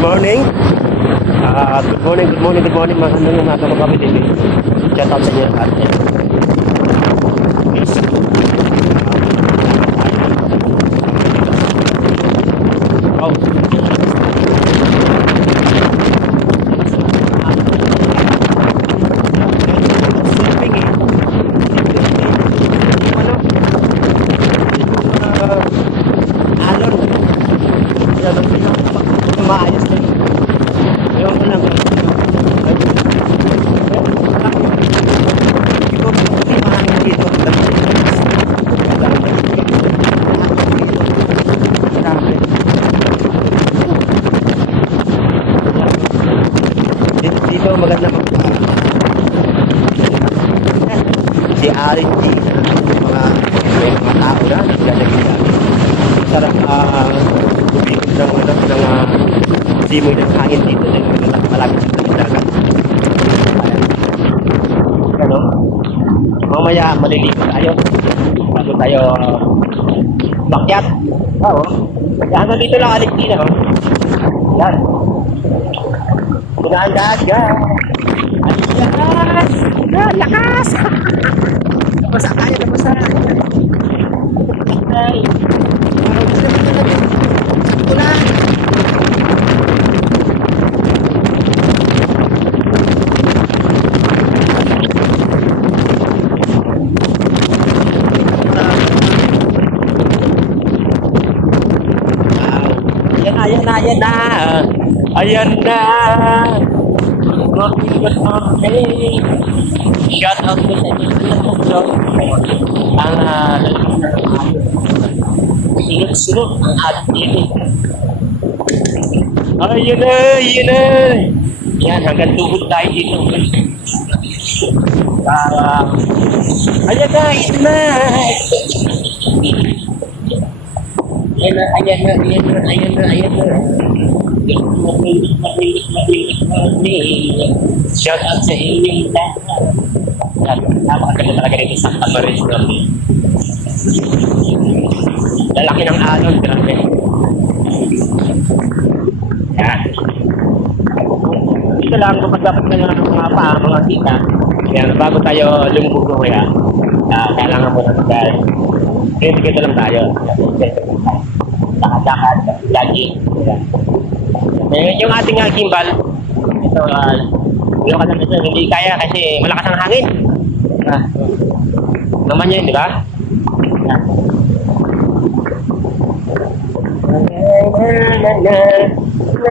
morning. Good morning mga kandang mga kapatid. Shout out sa inyo lahat. Yes. Oh. Maayos na yun. Ewan ko lang. Siguro may mahangin dito. Dito maganda magpa si R&D mga tao na naglalagay. Sarap bibig ng simoy ng hangin dito din malapit sa dagat. Ano? Mamaya maliligo tayo. Bago tayo bakyat. Oo. Hanggang dito lang Alictina. Yan. Punaan dagat. Alictina. Lakas! Basa tayo na basa. Ay. Punaan. Ayan na. Okay. Shout out to sa inyo. Ang sunod-sunod ang ating ayan na. Yan, hanggang tuhod tayo dito. Ayan na. Ayan na. Shout out sa inyo lahat. Napakaganda talaga dito sa Santa Maria. Lalaki ng alon, grabe. Yan. Dito lang kapag dapat na mga paa, mga kita. Yan, bago tayo lumubog mamaya, kailangan mo na magdahil. Dito lang tayo. Lakad-lakad, lagi. Yung ating gimbal, ito, hindi kaya kasi malakas ang hangin. Naman yun, di ba? Yan.